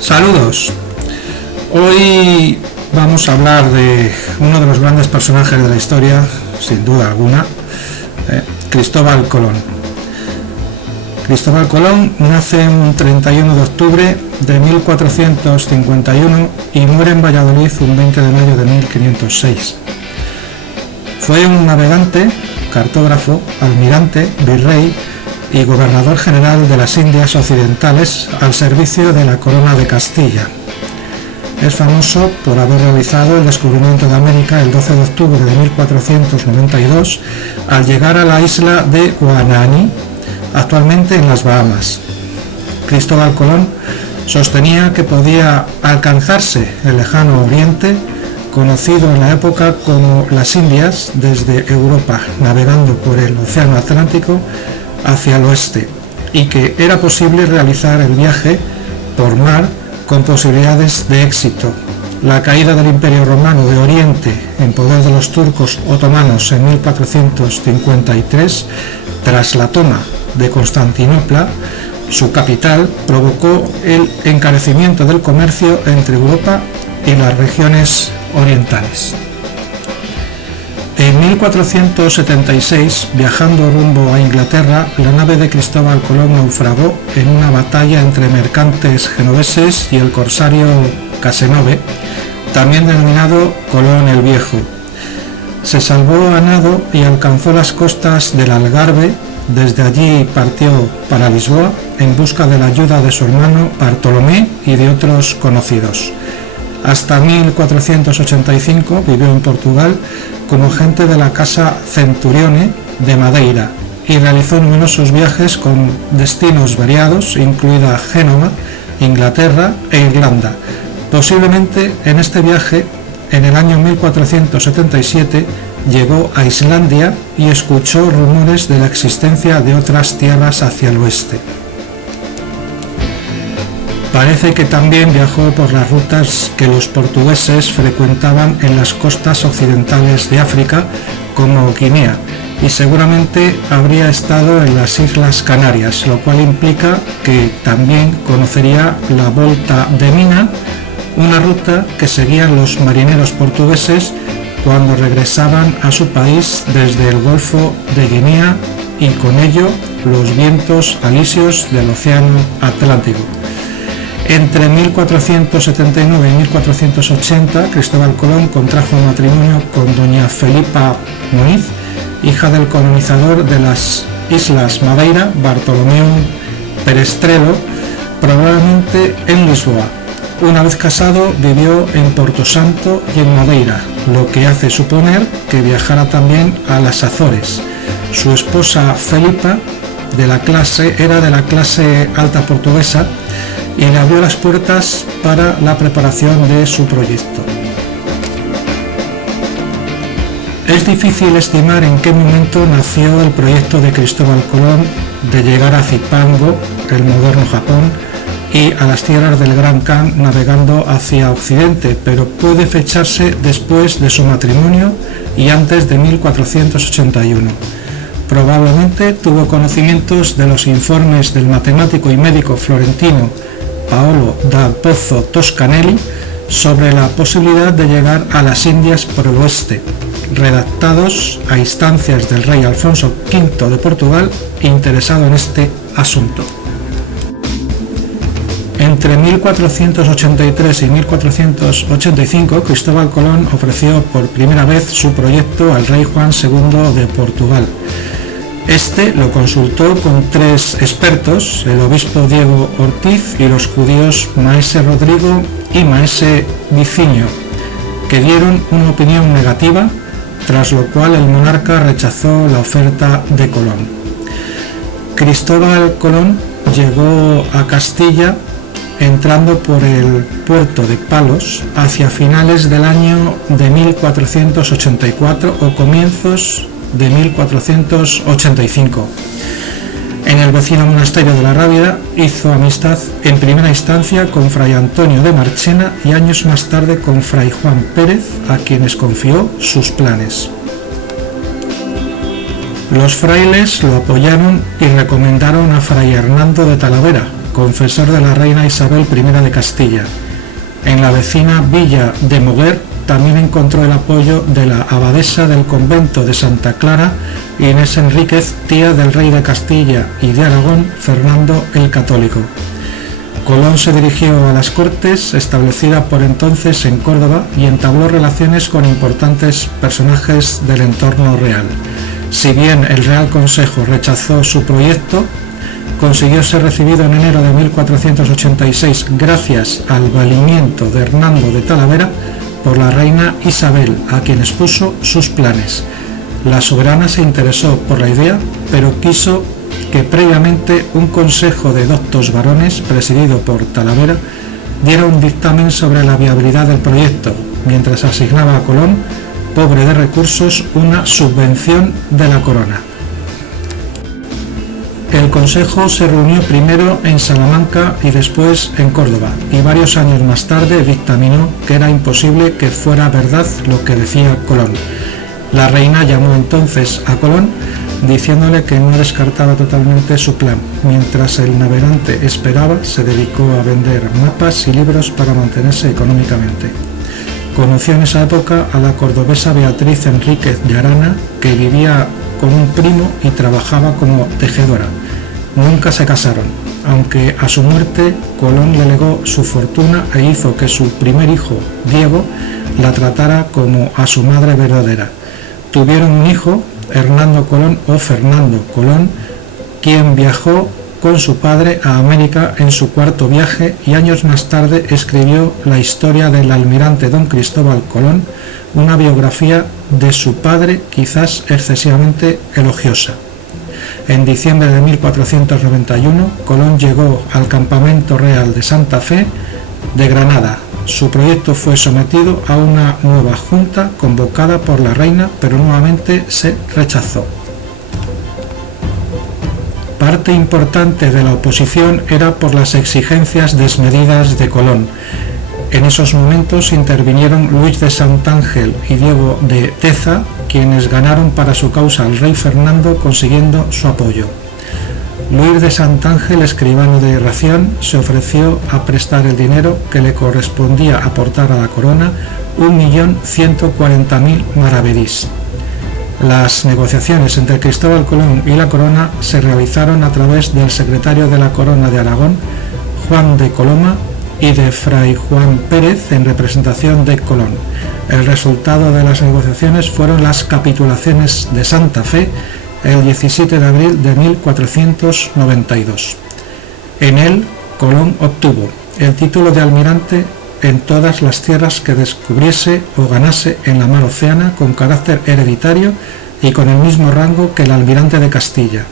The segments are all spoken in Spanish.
Saludos. Hoy vamos a hablar de uno de los grandes personajes de la historia, sin duda alguna, Cristóbal Colón. Cristóbal Colón nace un 31 de octubre de 1451 y muere en Valladolid un 20 de mayo de 1506. Fue un navegante, cartógrafo, almirante, virrey y gobernador general de las Indias Occidentales al servicio de la Corona de Castilla. Es famoso por haber realizado el descubrimiento de América el 12 de octubre de 1492 al llegar a la isla de Guanahani, actualmente en las Bahamas. Cristóbal Colón sostenía que podía alcanzarse el lejano Oriente, conocido en la época como las Indias, desde Europa, navegando por el Océano Atlántico hacia el oeste, y que era posible realizar el viaje por mar con posibilidades de éxito. La caída del Imperio Romano de Oriente en poder de los turcos otomanos en 1453, tras la toma de Constantinopla, su capital, provocó el encarecimiento del comercio entre Europa y las regiones orientales. En 1476, viajando rumbo a Inglaterra, la nave de Cristóbal Colón naufragó en una batalla entre mercantes genoveses y el corsario Casenove, también denominado Colón el Viejo. Se salvó a nado y alcanzó las costas del Algarve. Desde allí partió para Lisboa en busca de la ayuda de su hermano Bartolomé y de otros conocidos. Hasta 1485 vivió en Portugal como agente de la Casa Centurione de Madeira y realizó numerosos viajes con destinos variados, incluida Génova, Inglaterra e Irlanda. Posiblemente en este viaje, en el año 1477, llegó a Islandia y escuchó rumores de la existencia de otras tierras hacia el oeste. Parece que también viajó por las rutas que los portugueses frecuentaban en las costas occidentales de África, como Guinea, y seguramente habría estado en las Islas Canarias, lo cual implica que también conocería la Volta de Mina, una ruta que seguían los marineros portugueses cuando regresaban a su país desde el Golfo de Guinea, y con ello los vientos alisios del Océano Atlántico. Entre 1479 y 1480, Cristóbal Colón contrajo matrimonio con doña Felipa Muiz, hija del colonizador de las Islas Madeira, Bartolomeu Perestrelo, probablemente en Lisboa. Una vez casado, vivió en Porto Santo y en Madeira, lo que hace suponer que viajara también a las Azores. Su esposa Felipa era de la clase alta portuguesa y le abrió las puertas para la preparación de su proyecto. Es difícil estimar en qué momento nació el proyecto de Cristóbal Colón de llegar a Zipango, el moderno Japón, y a las tierras del Gran Khan navegando hacia Occidente, pero puede fecharse después de su matrimonio y antes de 1481. Probablemente tuvo conocimientos de los informes del matemático y médico florentino Paolo da Pozzo Toscanelli sobre la posibilidad de llegar a las Indias por el oeste, redactados a instancias del rey Alfonso V de Portugal, interesado en este asunto. Entre 1483 y 1485, Cristóbal Colón ofreció por primera vez su proyecto al rey Juan II de Portugal. Este lo consultó con tres expertos, el obispo Diego Ortiz y los judíos Maese Rodrigo y Maese Vicinho, que dieron una opinión negativa, tras lo cual el monarca rechazó la oferta de Colón. Cristóbal Colón llegó a Castilla entrando por el puerto de Palos hacia finales del año de 1484 o comienzos de 1485. En el vecino monasterio de la Rábida hizo amistad en primera instancia con fray Antonio de Marchena y años más tarde con fray Juan Pérez, a quienes confió sus planes. Los frailes lo apoyaron y recomendaron a fray Hernando de Talavera, confesor de la reina Isabel I de Castilla. En la vecina villa de Moguer también encontró el apoyo de la abadesa del convento de Santa Clara, Inés Enríquez, tía del rey de Castilla y de Aragón, Fernando el Católico. Colón se dirigió a las Cortes, establecida por entonces en Córdoba, y entabló relaciones con importantes personajes del entorno real. Si bien el Real Consejo rechazó su proyecto, consiguió ser recibido en enero de 1486 gracias al valimiento de Hernando de Talavera por la reina Isabel, a quien expuso sus planes. La soberana se interesó por la idea, pero quiso que previamente un consejo de doctos varones, presidido por Talavera, diera un dictamen sobre la viabilidad del proyecto, mientras asignaba a Colón, pobre de recursos, una subvención de la corona. El consejo se reunió primero en Salamanca y después en Córdoba, y varios años más tarde dictaminó que era imposible que fuera verdad lo que decía Colón. La reina llamó entonces a Colón, diciéndole que no descartaba totalmente su plan. Mientras el navegante esperaba, se dedicó a vender mapas y libros para mantenerse económicamente. Conoció en esa época a la cordobesa Beatriz Enríquez de Arana, que vivía con un primo y trabajaba como tejedora. Nunca se casaron, aunque a su muerte Colón le legó su fortuna e hizo que su primer hijo, Diego, la tratara como a su madre verdadera. Tuvieron un hijo, Hernando Colón o Fernando Colón, quien viajó con su padre a América en su cuarto viaje, y años más tarde escribió la historia del almirante don Cristóbal Colón, una biografía de su padre quizás excesivamente elogiosa. En diciembre de 1491, Colón llegó al campamento real de Santa Fe de Granada. Su proyecto fue sometido a una nueva junta convocada por la reina, pero nuevamente se rechazó. Parte importante de la oposición era por las exigencias desmedidas de Colón. En esos momentos intervinieron Luis de Santángel y Diego de Teza, quienes ganaron para su causa al rey Fernando, consiguiendo su apoyo. Luis de Santángel, escribano de Ración, se ofreció a prestar el dinero que le correspondía aportar a la corona, 1.140.000 maravedís. Las negociaciones entre Cristóbal Colón y la corona se realizaron a través del secretario de la Corona de Aragón, Juan de Coloma, y de Fray Juan Pérez en representación de Colón. El resultado de las negociaciones fueron las capitulaciones de Santa Fe el 17 de abril de 1492. En él, Colón obtuvo el título de almirante en todas las tierras que descubriese o ganase en la mar Océana, con carácter hereditario y con el mismo rango que el almirante de Castilla.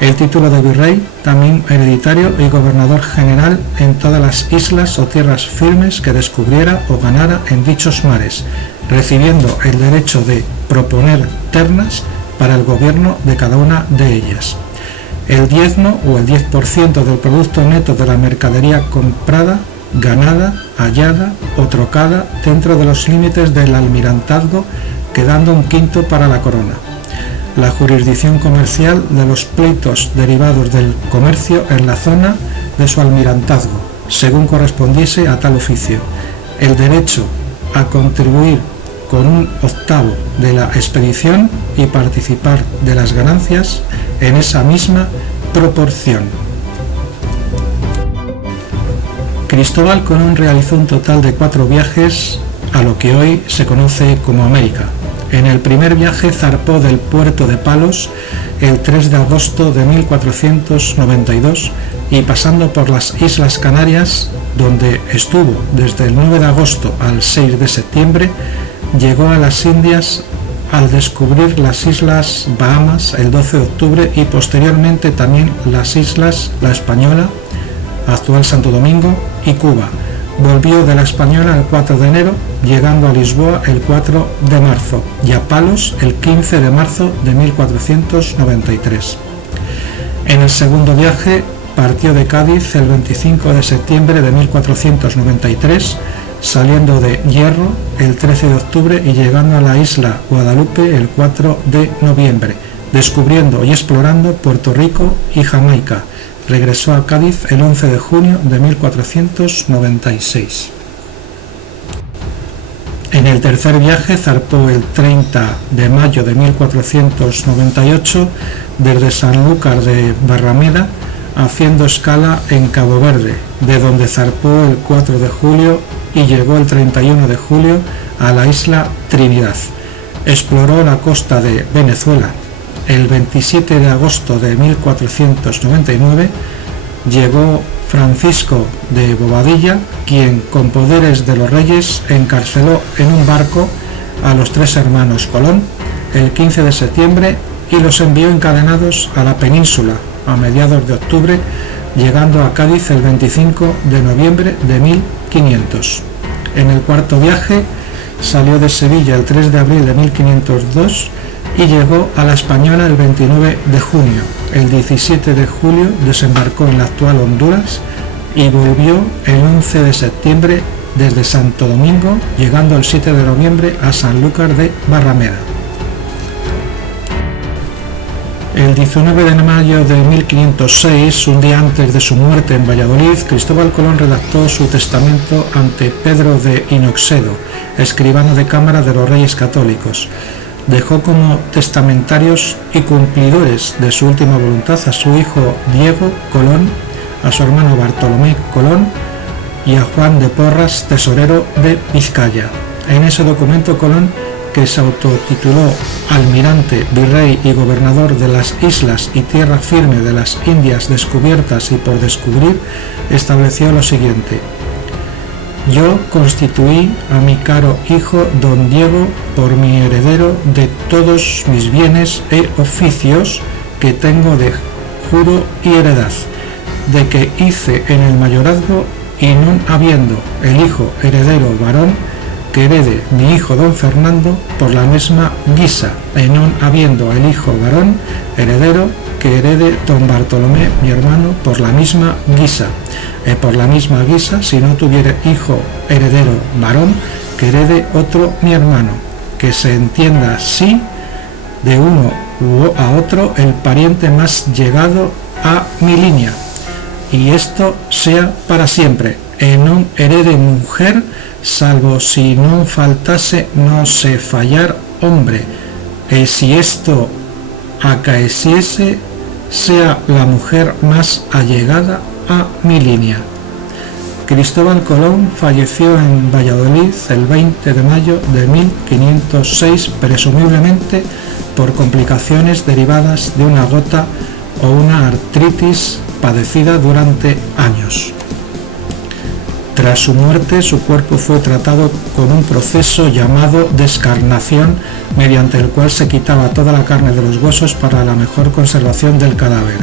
El título de virrey, también hereditario, y gobernador general en todas las islas o tierras firmes que descubriera o ganara en dichos mares, recibiendo el derecho de proponer ternas para el gobierno de cada una de ellas. El diezmo o el 10% del producto neto de la mercadería comprada, ganada, hallada o trocada dentro de los límites del almirantazgo, quedando un quinto para la corona. La jurisdicción comercial de los pleitos derivados del comercio en la zona de su almirantazgo, según correspondiese a tal oficio. El derecho a contribuir con un octavo de la expedición y participar de las ganancias en esa misma proporción. Cristóbal Colón realizó un total de 4 viajes a lo que hoy se conoce como América. En el primer viaje zarpó del puerto de Palos el 3 de agosto de 1492 y, pasando por las Islas Canarias, donde estuvo desde el 9 de agosto al 6 de septiembre, llegó a las Indias al descubrir las Islas Bahamas el 12 de octubre y posteriormente también las Islas La Española, actual Santo Domingo, y Cuba. Volvió de La Española el 4 de enero, llegando a Lisboa el 4 de marzo y a Palos el 15 de marzo de 1493. En el segundo viaje partió de Cádiz el 25 de septiembre de 1493, saliendo de Hierro el 13 de octubre y llegando a la isla Guadalupe el 4 de noviembre, descubriendo y explorando Puerto Rico y Jamaica, Regresó a Cádiz el 11 de junio de 1496. En el tercer viaje zarpó el 30 de mayo de 1498 desde Sanlúcar de Barrameda, haciendo escala en Cabo Verde, de donde zarpó el 4 de julio y llegó el 31 de julio a la isla Trinidad. Exploró la costa de Venezuela. El 27 de agosto de 1499 llegó Francisco de Bobadilla, quien con poderes de los reyes encarceló en un barco a los 3 hermanos Colón el 15 de septiembre y los envió encadenados a la península a mediados de octubre, llegando a Cádiz el 25 de noviembre de 1500. En el cuarto viaje salió de Sevilla el 3 de abril de 1502 y llegó a la Española el 29 de junio. El 17 de julio desembarcó en la actual Honduras y volvió el 11 de septiembre desde Santo Domingo, llegando el 7 de noviembre a Sanlúcar de Barrameda. El 19 de mayo de 1506, un día antes de su muerte en Valladolid, Cristóbal Colón redactó su testamento ante Pedro de Hinoxedo, escribano de Cámara de los Reyes Católicos. Dejó como testamentarios y cumplidores de su última voluntad a su hijo Diego Colón, a su hermano Bartolomé Colón y a Juan de Porras, tesorero de Vizcaya. En ese documento Colón, que se autotituló almirante, virrey y gobernador de las islas y tierra firme de las Indias descubiertas y por descubrir, estableció lo siguiente: yo constituí a mi caro hijo don Diego por mi heredero de todos mis bienes e oficios que tengo de juro y heredad, de que hice en el mayorazgo y non habiendo el hijo heredero varón, que herede mi hijo don Fernando por la misma guisa, e non habiendo el hijo varón heredero, que herede don Bartolomé mi hermano por la misma guisa, e por la misma guisa, si no tuviere hijo heredero varón, que herede otro mi hermano, que se entienda así de uno a otro el pariente más llegado a mi línea, y esto sea para siempre, e non herede mujer, salvo si non faltase no se fallar hombre, e si esto acaeciese, sea la mujer más allegada a mi línea. Cristóbal Colón falleció en Valladolid el 20 de mayo de 1506, presumiblemente por complicaciones derivadas de una gota o una artritis padecida durante años. Tras su muerte, su cuerpo fue tratado con un proceso llamado descarnación, mediante el cual se quitaba toda la carne de los huesos para la mejor conservación del cadáver.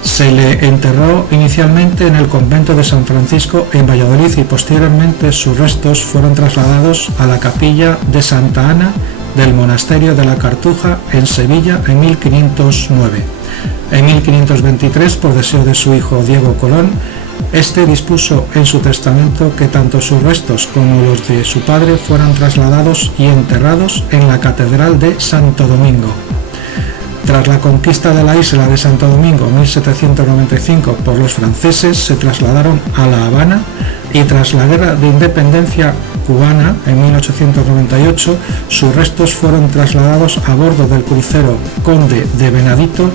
Se le enterró inicialmente en el convento de San Francisco en Valladolid y posteriormente sus restos fueron trasladados a la capilla de Santa Ana del monasterio de la Cartuja en Sevilla en 1509. En 1523, por deseo de su hijo Diego Colón, este dispuso en su testamento que tanto sus restos como los de su padre fueran trasladados y enterrados en la Catedral de Santo Domingo. Tras la conquista de la isla de Santo Domingo en 1795 por los franceses, se trasladaron a La Habana, y tras la Guerra de Independencia cubana en 1898, sus restos fueron trasladados a bordo del crucero Conde de Venadito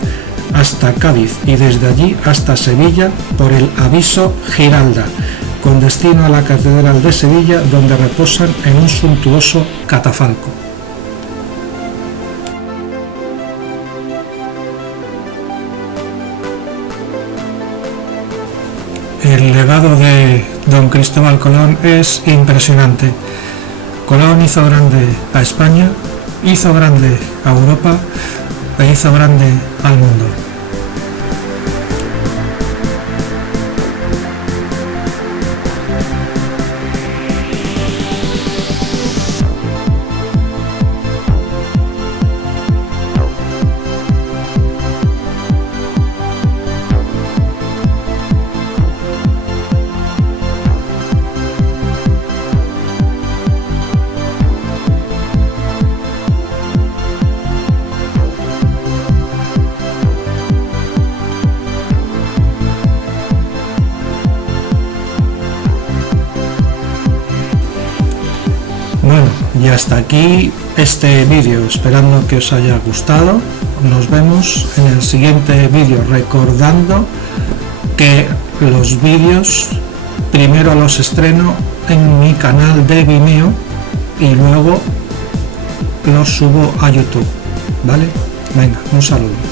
hasta Cádiz y desde allí hasta Sevilla por el Aviso Giralda, con destino a la Catedral de Sevilla, donde reposan en un suntuoso catafalco. El legado de don Cristóbal Colón es impresionante. Colón hizo grande a España, hizo grande a Europa e hizo grande al mundo. Y hasta aquí este vídeo, esperando que os haya gustado. Nos vemos en el siguiente vídeo, recordando que los vídeos primero los estreno en mi canal de Vimeo y luego los subo a YouTube, ¿vale? Venga, un saludo.